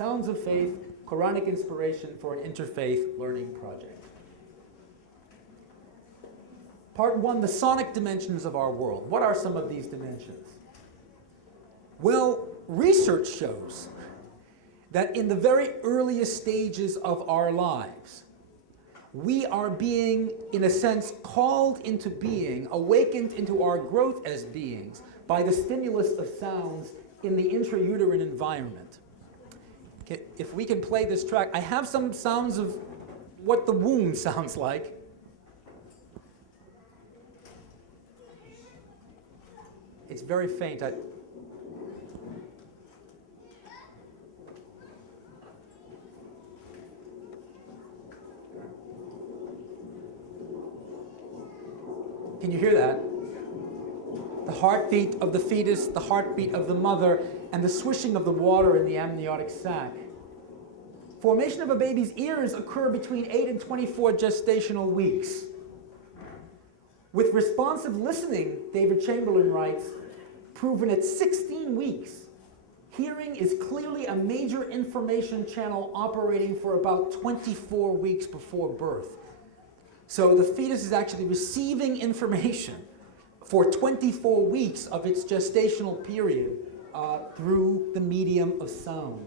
Sounds of Faith, Quranic Inspiration for an Interfaith Learning Project. Part 1, the sonic dimensions of our world. What are some of these dimensions? Well, research shows that in the very earliest stages of our lives, we are being, in a sense, called into being, awakened into our growth as beings by the stimulus of sounds in the intrauterine environment. Okay, if we can play this track, I have some sounds of what the womb sounds like. It's very faint. Can you hear that? The heartbeat of the fetus, the heartbeat of the mother, and the swishing of the water in the amniotic sac. Formation of a baby's ears occur between 8 and 24 gestational weeks. With responsive listening, David Chamberlain writes, proven at 16 weeks, hearing is clearly a major information channel operating for about 24 weeks before birth. So the fetus is actually receiving information for 24 weeks of its gestational period through the medium of sound.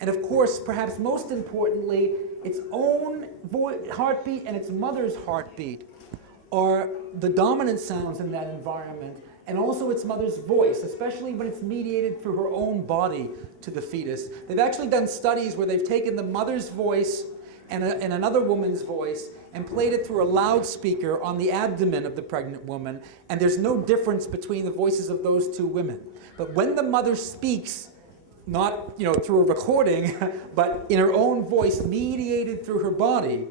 And of course, perhaps most importantly, its own heartbeat and its mother's heartbeat are the dominant sounds in that environment, and also its mother's voice, especially when it's mediated through her own body to the fetus. They've actually done studies where they've taken the mother's voice and another woman's voice and played it through a loudspeaker on the abdomen of the pregnant woman, and there's no difference between the voices of those two women. But when the mother speaks, not through a recording, but in her own voice mediated through her body,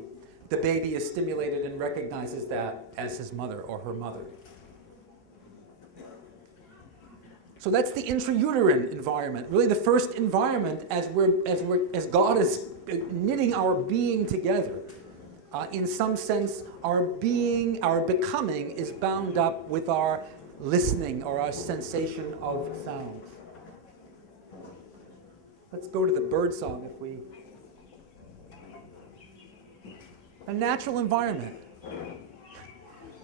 the baby is stimulated and recognizes that as his mother or her mother. So that's the intrauterine environment, really the first environment as God is knitting our being together. In some sense, our being, our becoming is bound up with our listening or our sensation of sound. Let's go to the bird song if we... A natural environment.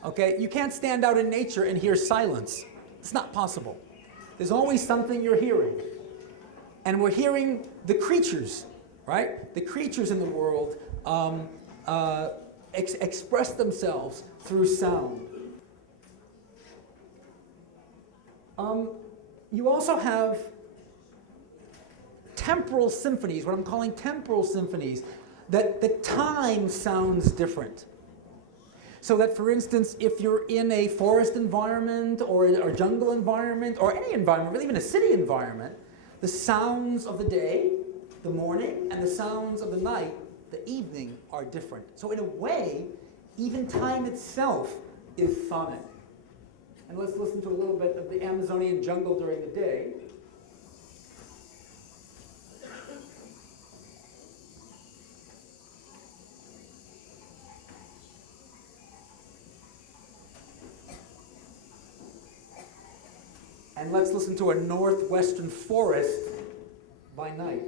Okay, you can't stand out in nature and hear silence. It's not possible. There's always something you're hearing. And we're hearing the creatures, right? The creatures in the world express themselves through sound. You also have temporal symphonies, what I'm calling temporal symphonies, that the time sounds different. So that, for instance, if you're in a forest environment or a jungle environment or any environment, really even a city environment, the sounds of the day, the morning, and the sounds of the night, the evening, are different. So in a way, even time itself is sonic. And let's listen to a little bit of the Amazonian jungle during the day. And let's listen to a northwestern forest by night.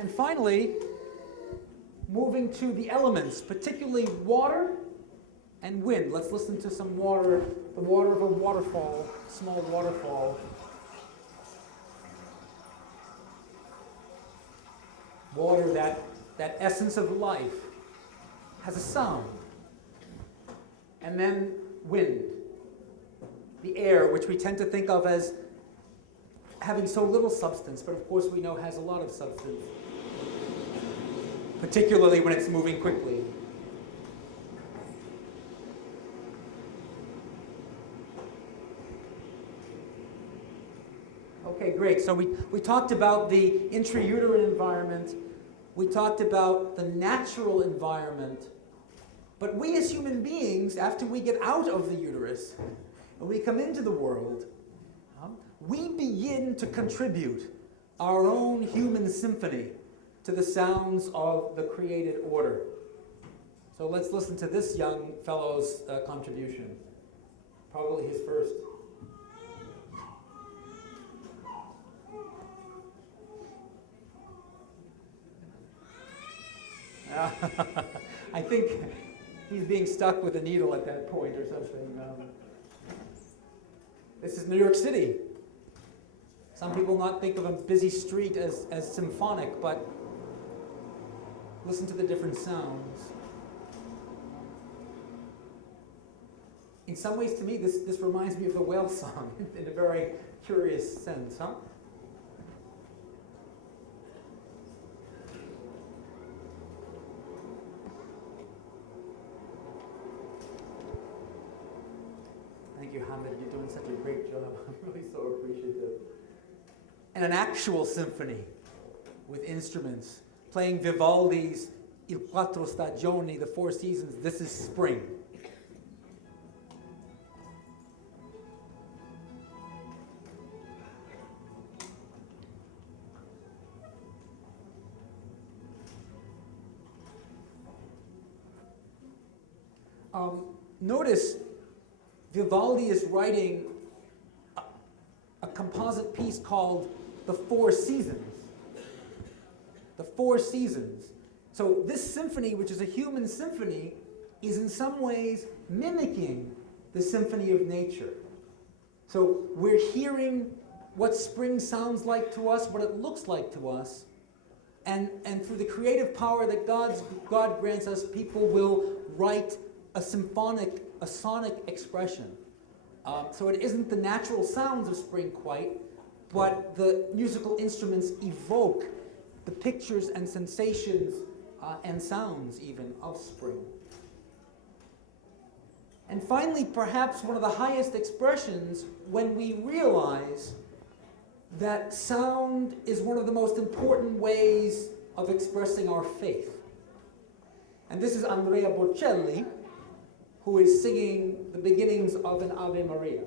And finally, moving to the elements, particularly water and wind. Let's listen to some water, the water of a waterfall, small waterfall. Water, that essence of life, has a sound. And then wind, the air, which we tend to think of as having so little substance, but of course we know has a lot of substance, particularly when it's moving quickly. Okay, great. So we talked about the intrauterine environment. We talked about the natural environment. But we as human beings, after we get out of the uterus and we come into the world, we begin to contribute our own human symphony to the sounds of the created order. So let's listen to this young fellow's contribution, probably his first. I think he's being stuck with a needle at that point or something. This is New York City. Some people not think of a busy street as symphonic, but listen to the different sounds. In some ways, to me, this reminds me of the whale song in a very curious sense, huh? Thank you, Hamid. You're doing such a great job. I'm really so appreciative. And an actual symphony with instruments, playing Vivaldi's Il Quattro Stagioni, the Four Seasons. This is spring. Notice Vivaldi is writing a composite piece called The Four Seasons. The Four Seasons. So this symphony, which is a human symphony, is in some ways mimicking the symphony of nature. So we're hearing what spring sounds like to us, what it looks like to us, and through the creative power that God grants us, people will write a sonic expression. So it isn't the natural sounds of spring quite, but the musical instruments evoke the pictures and sensations and sounds even of spring. And finally, perhaps one of the highest expressions, when we realize that sound is one of the most important ways of expressing our faith. And this is Andrea Bocelli, who is singing the beginnings of an Ave Maria.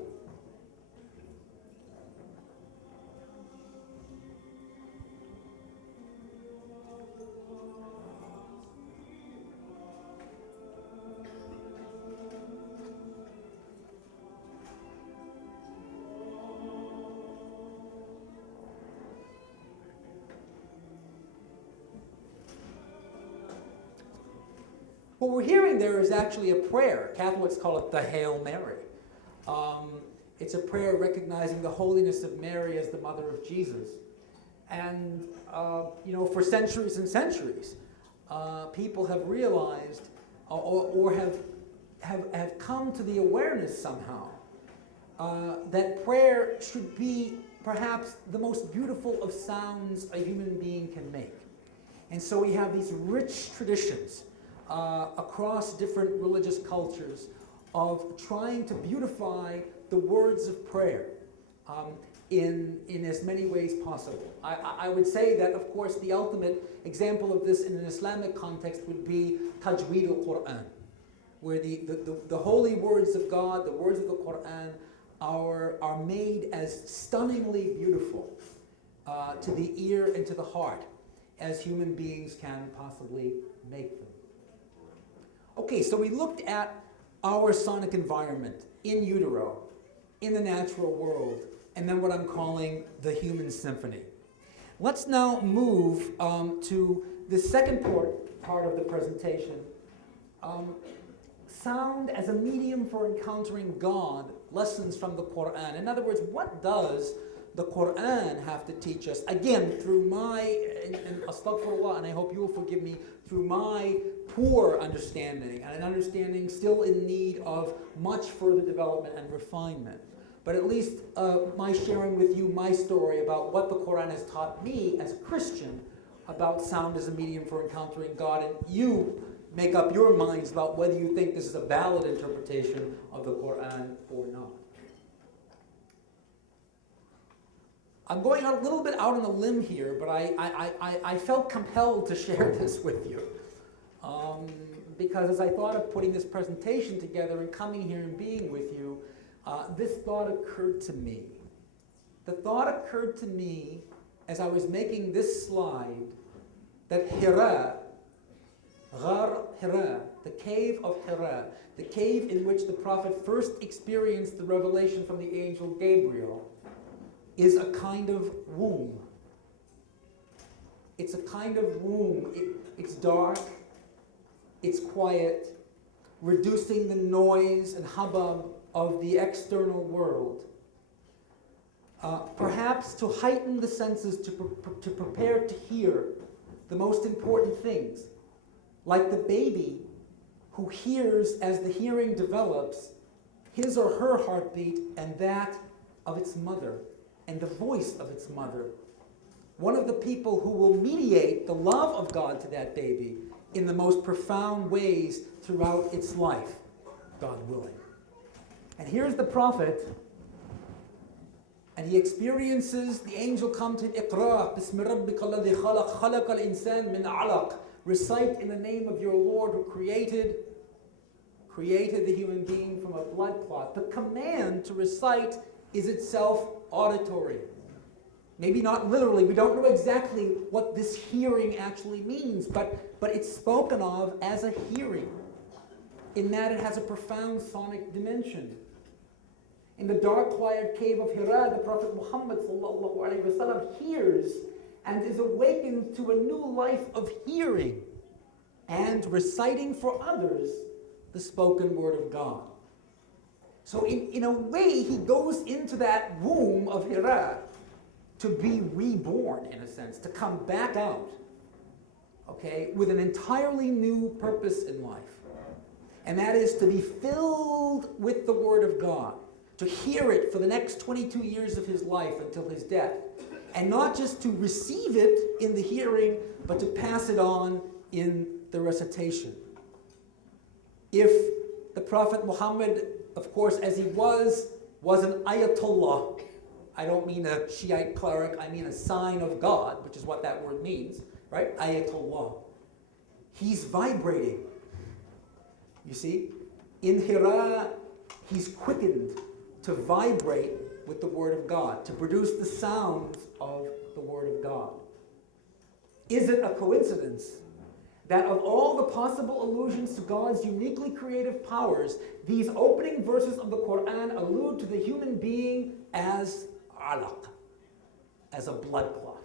What we're hearing there is actually a prayer. Catholics call it the Hail Mary. It's a prayer recognizing the holiness of Mary as the mother of Jesus. And, for centuries and centuries, people have realized or have come to the awareness somehow that prayer should be perhaps the most beautiful of sounds a human being can make. And so we have these rich traditions across different religious cultures of trying to beautify the words of prayer in as many ways possible. I would say that, of course, the ultimate example of this in an Islamic context would be Tajweed al-Quran, where the holy words of God, the words of the Quran, are made as stunningly beautiful to the ear and to the heart as human beings can possibly make them. Okay, so we looked at our sonic environment in utero, in the natural world, and then what I'm calling the human symphony. Let's now move to the second part of the presentation. Sound as a medium for encountering God, lessons from the Quran. In other words, what does the Quran have to teach us? Again, through and astaghfirullah, and I hope you will forgive me, through my poor understanding, and an understanding still in need of much further development and refinement. But at least my sharing with you my story about what the Quran has taught me as a Christian about sound as a medium for encountering God, and you make up your minds about whether you think this is a valid interpretation of the Quran or not. I'm going a little bit out on a limb here, but I felt compelled to share this with you. because as I thought of putting this presentation together and coming here and being with you, this thought occurred to me. The thought occurred to me as I was making this slide that Hira, Ghar Hira, the cave of Hira, the cave in which the Prophet first experienced the revelation from the angel Gabriel, is a kind of womb. It's a kind of womb. It's dark, it's quiet, reducing the noise and hubbub of the external world. Perhaps to heighten the senses, to prepare to hear the most important things, like the baby who hears as the hearing develops his or her heartbeat and that of its mother, and the voice of its mother. One of the people who will mediate the love of God to that baby in the most profound ways throughout its life, God willing. And here's the Prophet, and he experiences the angel come to him, Iqra, Bismi Rabbika alladhi khalaq, khalaqa al-insan min alaq. Recite in the name of your Lord who created the human being from a blood clot. The command to recite is itself auditory. Maybe not literally, we don't know exactly what this hearing actually means, but it's spoken of as a hearing, in that it has a profound sonic dimension. In the dark, quiet cave of Hira, the Prophet Muhammad ﷺ hears and is awakened to a new life of hearing and reciting for others the spoken word of God. So in a way, he goes into that womb of Hira to be reborn, in a sense, to come back out, okay, with an entirely new purpose in life. And that is to be filled with the Word of God, to hear it for the next 22 years of his life until his death. And not just to receive it in the hearing, but to pass it on in the recitation. If the Prophet Muhammad, of course, as he was an ayatollah, I don't mean a Shiite cleric, I mean a sign of God, which is what that word means, right? Ayatollah. He's vibrating. You see? In Hira, he's quickened to vibrate with the Word of God, to produce the sounds of the Word of God. Is it a coincidence that of all the possible allusions to God's uniquely creative powers, these opening verses of the Quran allude to the human being as alaq, as a blood clot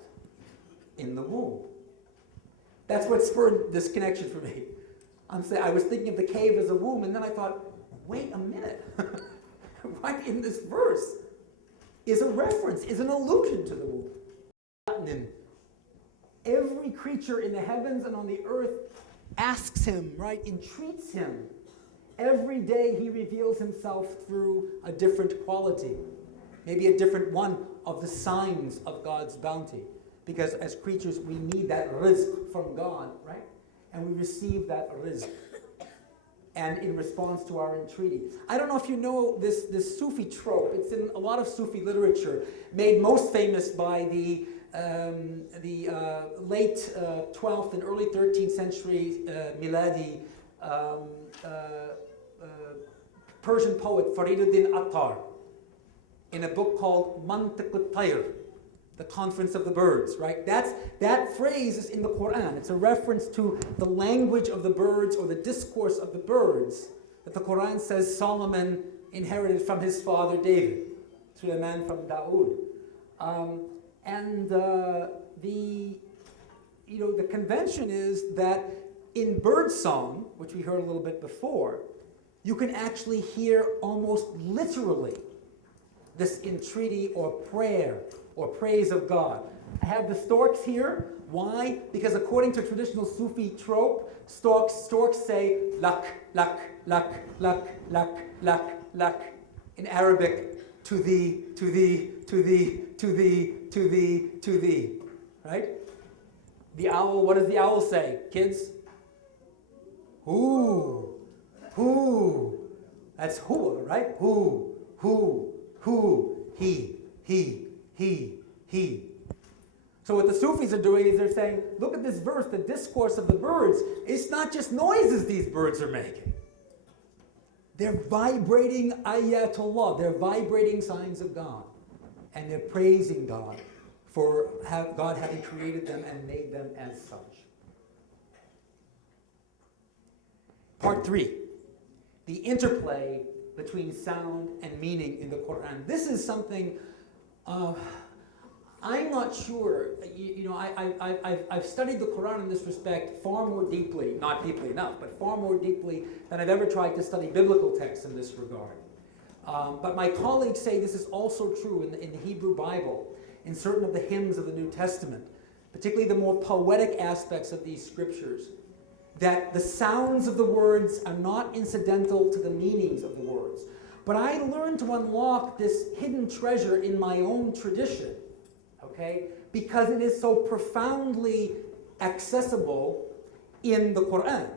in the womb? That's what spurred this connection for me. I was thinking of the cave as a womb, and then I thought, wait a minute. Right in this verse is a reference, is an allusion to the womb. Every creature in the heavens and on the earth asks him, right, entreats him. Every day he reveals himself through a different quality, maybe a different one of the signs of God's bounty. Because as creatures, we need that rizq from God, right? And we receive that rizq. And in response to our entreaty. I don't know if you know this Sufi trope. It's in a lot of Sufi literature, made most famous by the late 12th and early 13th century Miladi Persian poet Fariduddin Attar in a book called Mantiq al-Tayr, the Conference of the Birds, right? That phrase is in the Quran. It's a reference to the language of the birds or the discourse of the birds that the Quran says Solomon inherited from his father David, Sulaiman from Dawood. The convention is that in birdsong, which we heard a little bit before, you can actually hear almost literally this entreaty or prayer or praise of God. I have the storks here. Why? Because according to traditional Sufi trope, storks say lak, lak, lak, lak, lak, lak, lak in Arabic, to thee, to thee, to thee, to thee, to thee, to thee. Right? The owl, what does the owl say, kids? Who, who. That's who, right? Who, he. So what the Sufis are doing is they're saying, look at this verse, the discourse of the birds. It's not just noises these birds are making. They're vibrating ayatullah. They're vibrating signs of God. And they're praising God for God having created them and made them as such. Part 3, the interplay between sound and meaning in the Quran. This is something I'm not sure. I've studied the Quran in this respect far more deeply, not deeply enough, but far more deeply than I've ever tried to study biblical texts in this regard. But my colleagues say this is also true in the Hebrew Bible, in certain of the hymns of the New Testament, particularly the more poetic aspects of these scriptures, that the sounds of the words are not incidental to the meanings of the words. But I learned to unlock this hidden treasure in my own tradition, okay, because it is so profoundly accessible in the Quran,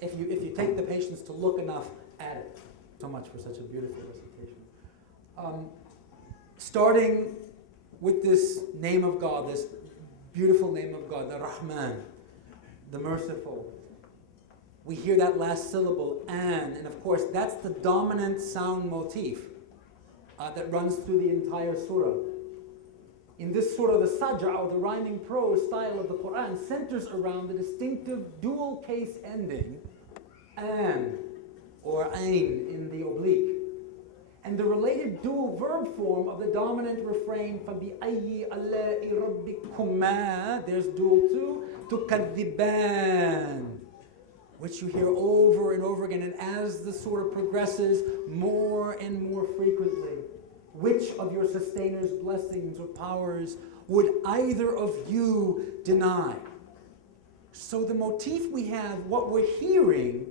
if you take the patience to look enough at it. So much for such a beautiful recitation. Starting with this name of God, this beautiful name of God, the Rahman, the Merciful. We hear that last syllable, and of course that's the dominant sound motif that runs through the entire surah. In this surah, the saj'a, or the rhyming prose style of the Quran, centers around the distinctive dual case ending, an, or ain in the oblique, and the related dual verb form of the dominant refrain, فَبِأَيِّ أَلَّاءِ رَبِّكُمَا, there's dual two, تُكَذِّبَانِ, which you hear over and over again, and as the surah progresses more and more frequently, which of your sustainers' blessings or powers would either of you deny? So the motif we have, what we're hearing,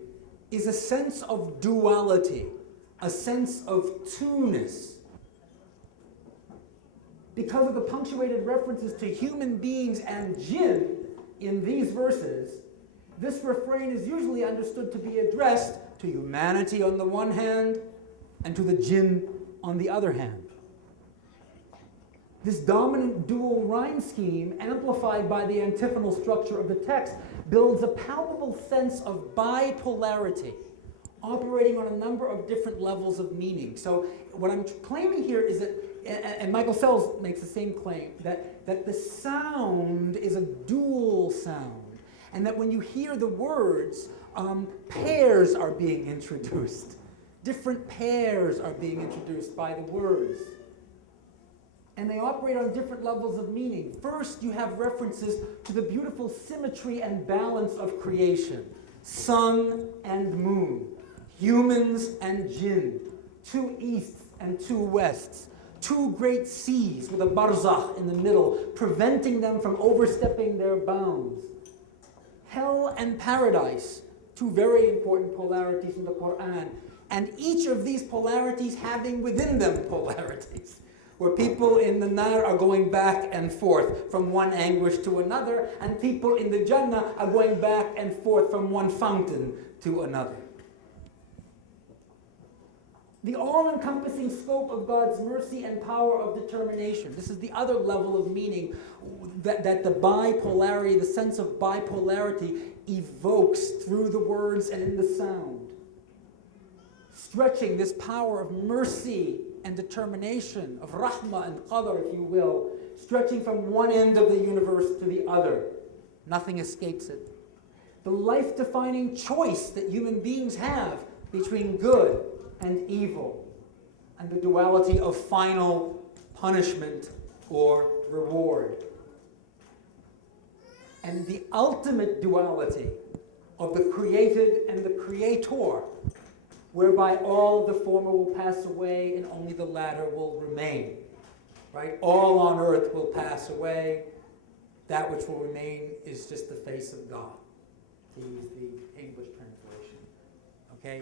is a sense of duality, a sense of two-ness. Because of the punctuated references to human beings and jinn in these verses, this refrain is usually understood to be addressed to humanity on the one hand and to the jinn on the other hand. This dominant dual rhyme scheme, amplified by the antiphonal structure of the text, builds a palpable sense of bipolarity, operating on a number of different levels of meaning. So what I'm claiming here is that, and Michael Sells makes the same claim, that the sound is a dual sound, and that when you hear the words, pairs are being introduced. Different pairs are being introduced by the words. And they operate on different levels of meaning. First, you have references to the beautiful symmetry and balance of creation. Sun and moon, humans and jinn, two easts and two wests, two great seas with a barzakh in the middle, preventing them from overstepping their bounds. Hell and paradise, two very important polarities in the Quran, and each of these polarities having within them polarities, where people in the nar are going back and forth from one anguish to another, and people in the Jannah are going back and forth from one fountain to another. The all-encompassing scope of God's mercy and power of determination. This is the other level of meaning that the bipolarity, the sense of bipolarity, evokes through the words and in the sound. Stretching this power of mercy and determination, of rahmah and qadr, if you will, stretching from one end of the universe to the other. Nothing escapes it. The life-defining choice that human beings have between good and evil, and the duality of final punishment or reward. And the ultimate duality of the created and the creator, whereby all the former will pass away and only the latter will remain. Right? All on earth will pass away. That which will remain is just the face of God, to use the English translation. Okay?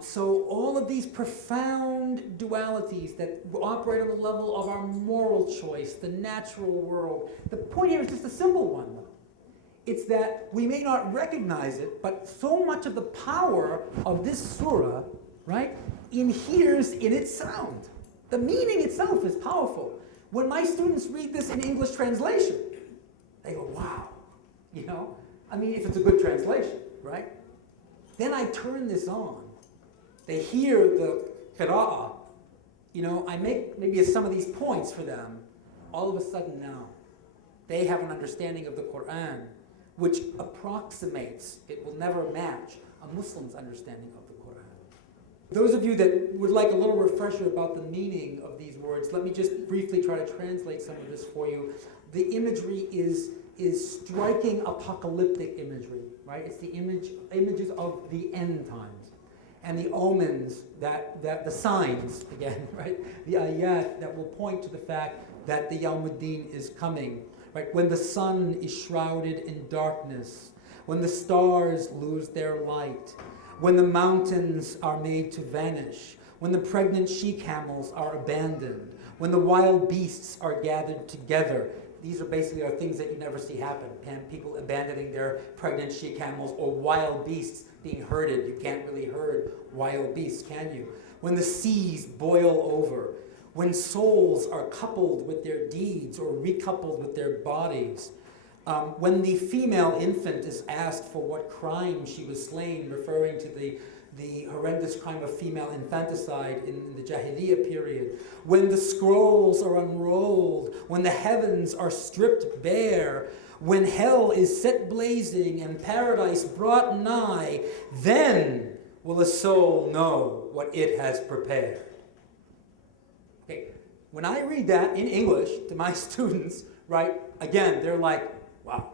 So all of these profound dualities that operate on the level of our moral choice, the natural world. The point here is just a simple one. It's that we may not recognize it, but so much of the power of this surah, right, inheres in its sound. The meaning itself is powerful. When my students read this in English translation, they go, wow, I mean, if it's a good translation, right? Then I turn this on. They hear the qira'ah. I make maybe some of these points for them. All of a sudden now, they have an understanding of the Quran which approximates, it will never match, a Muslim's understanding of the Quran. Those of you that would like a little refresher about the meaning of these words, let me just briefly try to translate some of this for you. The imagery is striking apocalyptic imagery, right? It's the images of the end times and the omens, that the signs, again, right? The ayat that will point to the fact that the Yawmuddin is coming, right? When the sun is shrouded in darkness, when the stars lose their light, when the mountains are made to vanish, when the pregnant she-camels are abandoned, when the wild beasts are gathered together. These are basically things that you never see happen. People abandoning their pregnant she-camels, or wild beasts being herded. You can't really herd wild beasts, can you? When the seas boil over, when souls are coupled with their deeds or recoupled with their bodies, when the female infant is asked for what crime she was slain, referring to the horrendous crime of female infanticide in the Jahiliyyah period, when the scrolls are unrolled, when the heavens are stripped bare, when hell is set blazing and paradise brought nigh, then will a soul know what it has prepared. Okay, when I read that in English to my students, right, again, they're like, wow.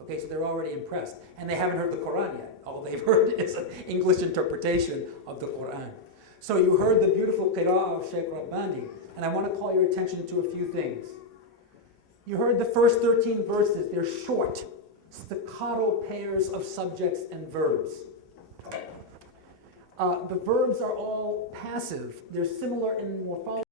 Okay, so they're already impressed. And they haven't heard the Quran yet. All they've heard is an English interpretation of the Quran. So you heard the beautiful qira'ah of Sheikh Rabbani, and I want to call your attention to a few things. You heard the first 13 verses. They're short, staccato pairs of subjects and verbs. The verbs are all passive. They're similar in morphology.